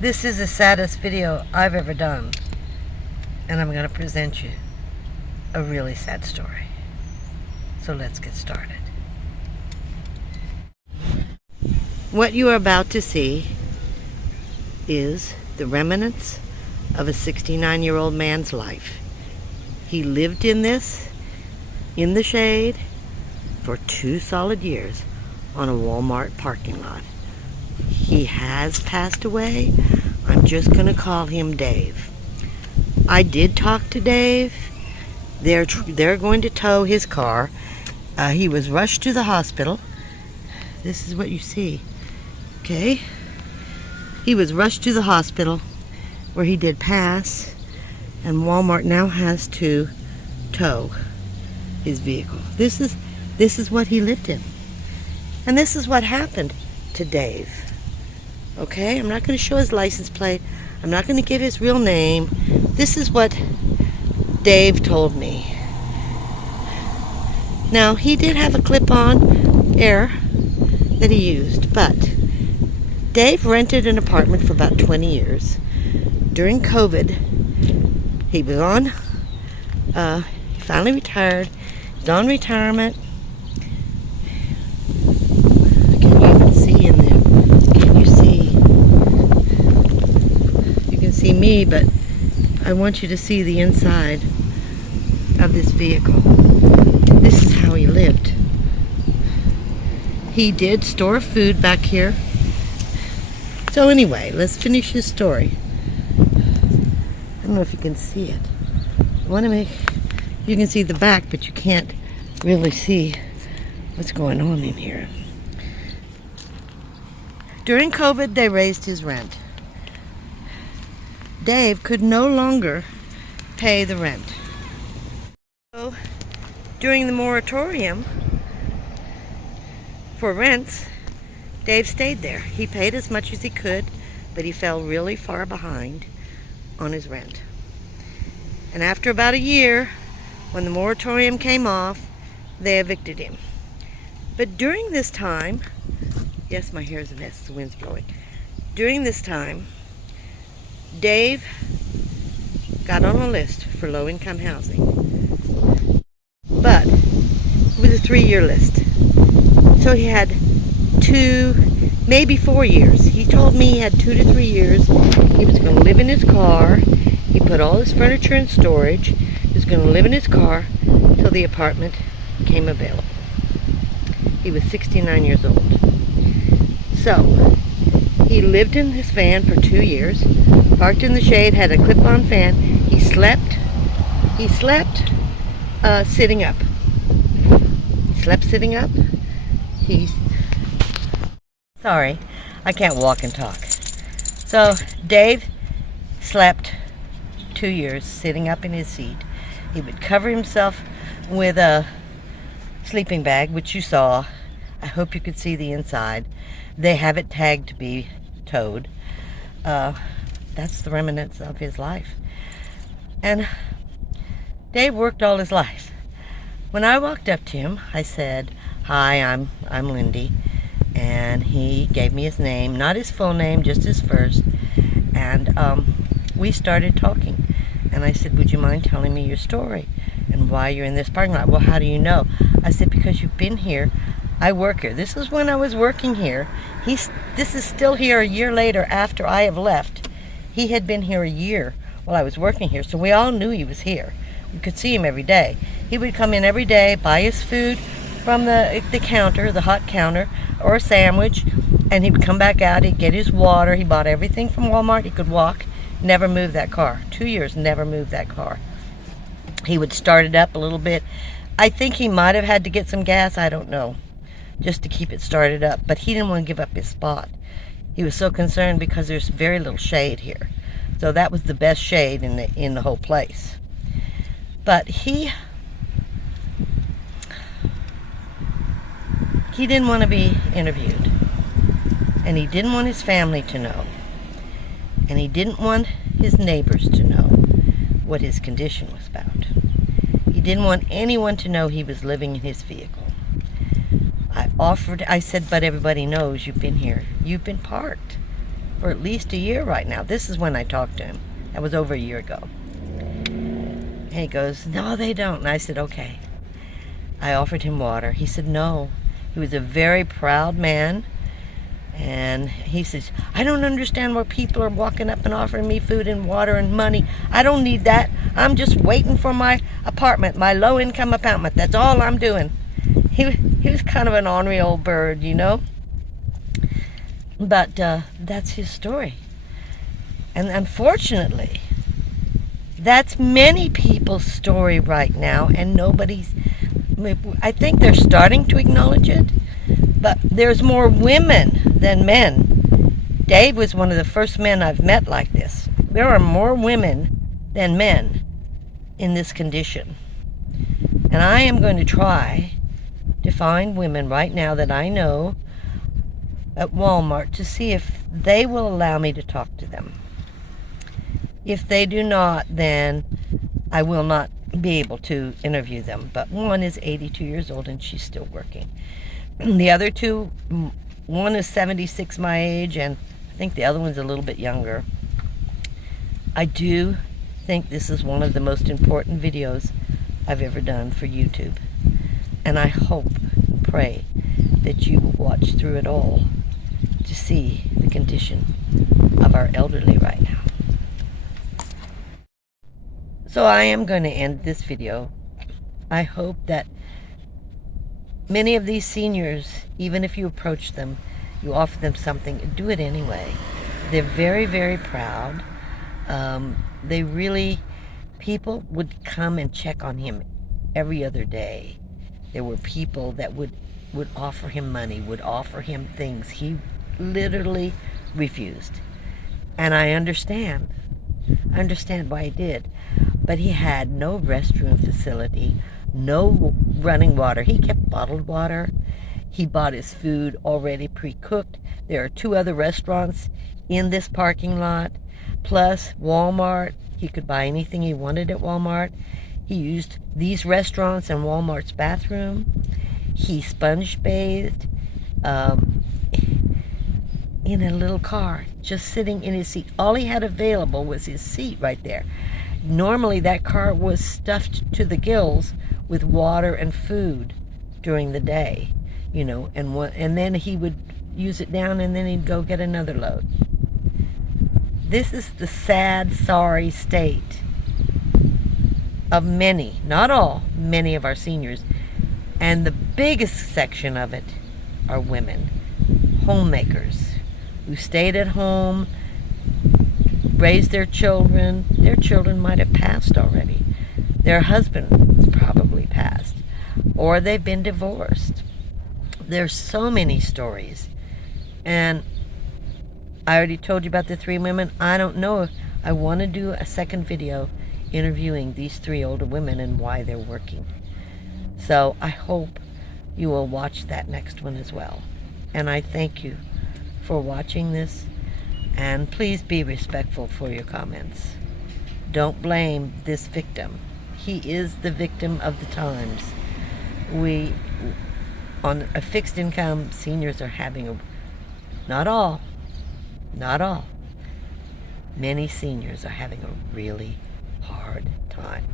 This is the saddest video I've ever done, and I'm going to present you a really sad story. So let's get started. What you are about to see is the remnants of a 69-year-old man's life. He lived in this, in the shade, for 2 solid years on a Walmart parking lot. He has passed away. I'm just going to call him Dave. I did talk to Dave. They're going to tow his car. He was rushed to the hospital. This is what you see. Okay? He was rushed to the hospital where he did pass, and Walmart now has to tow his vehicle. This is what he lived in. And this is what happened to Dave. Okay? I'm not going to show his license plate. I'm not going to give his real name. This is what Dave told me. Now, he did have a clip-on air that he used, but Dave rented an apartment for about 20 years. During COVID, he was on, he finally retired. He's on retirement. I can't even see in there. Can you see? You can see me, but I want you to see the inside of this vehicle. This is how he lived. He did store food back here. So anyway, let's finish his story. I don't know if you can see it. You can see the back, but you can't really see what's going on in here. During COVID, they raised his rent. Dave could no longer pay the rent. So during the moratorium for rents, Dave stayed there. He paid as much as he could, but he fell really far behind on his rent. And after about a year, when the moratorium came off, they evicted him. But during this time, yes, my hair is a mess, the wind's blowing. During this time, Dave got on a list for low-income housing. But it was a 3-year list. So he had 2, maybe 4 years. He told me he had 2 to 3 years. He was going to live in his car. He put all his furniture in storage. He was going to live in his car till the apartment came available. He was 69 years old. So he lived in his van for 2 years, parked in the shade, had a clip-on fan. He slept sitting up. He slept sitting up. Sorry, I can't walk and talk. So Dave slept 2 years sitting up in his seat. He would cover himself with a sleeping bag, which you saw. I hope you could see the inside. They have it tagged to be towed. That's the remnants of his life. And Dave worked all his life. When I walked up to him, I said, "Hi, I'm Lindy." And he gave me his name, not his full name, just his first. And we started talking. And I said, "Would you mind telling me your story and why you're in this parking lot?" "Well, how do you know?" I said, "Because you've been here. I work here." This is when I was working here. This is still here a year later after I have left. He had been here a year while I was working here, so we all knew he was here. We could see him every day. He would come in every day, buy his food from the counter, the hot counter, or a sandwich, and he would come back out, he'd get his water. He bought everything from Walmart. He could walk, never move that car. 2 years, never moved that car. He would start it up a little bit. I think he might have had to get some gas, I don't know, just to keep it started up, but he didn't want to give up his spot. He was so concerned because there's very little shade here. So that was the best shade in the whole place. But he didn't want to be interviewed, and he didn't want his family to know, and he didn't want his neighbors to know what his condition was about. He didn't want anyone to know he was living in his vehicle. I said, "But everybody knows you've been here. You've been parked. for at least a year right now. This is when I talked to him. That was over a year ago. And he goes, no, they don't. And I said, okay. I offered him water. He said no. He was a very proud man. And he says, I don't understand why people are walking up and offering me food and water and money. I don't need that. I'm just waiting for my apartment, my low-income apartment. That's all I'm doing. He was kind of an ornery old bird, you know. But that's his story. And unfortunately, that's many people's story right now, and nobody's... I think they're starting to acknowledge it, but there's more women than men. Dave was one of the first men I've met like this. There are more women than men in this condition. And I am going to try to find women right now that I know at Walmart to see if they will allow me to talk to them. If they do not, then I will not be able to interview them. But one is 82 years old and she's still working. The other two, one is 76 my age, and I think the other one's a little bit younger. I do think this is one of the most important videos I've ever done for YouTube. And I hope and pray that you will watch through it all to see the condition of our elderly right now. So I am going to end this video. I hope that many of these seniors, even if you approach them, you offer them something, do it anyway. They're very, very proud. They really, people would come and check on him every other day. There were people that would offer him money, would offer him things. He literally refused. And I understand why he did. But he had no restroom facility, no running water. He kept bottled water. He bought his food already pre-cooked. There are 2 other restaurants in this parking lot, plus Walmart. He could buy anything he wanted at Walmart. He used these restaurants and Walmart's bathroom. He sponge bathed in a little car, just sitting in his seat. All he had available was his seat right there. Normally that car was stuffed to the gills with water and food during the day, you know, and then he would use it down and then he'd go get another load. This is the sad, sorry state of many, not all, many of our seniors. And the biggest section of it are women, homemakers, who stayed at home, raised their children. Their children might have passed already. Their husband's probably passed. Or they've been divorced. There's so many stories. And I already told you about the 3 women. I don't know if I want to do a second video interviewing these 3 older women and why they're working. So I hope you will watch that next one as well. And I thank you for watching this. And please be respectful for your comments. Don't blame this victim. He is the victim of the times. On a fixed income, seniors are having not all, many seniors are having a really hard time.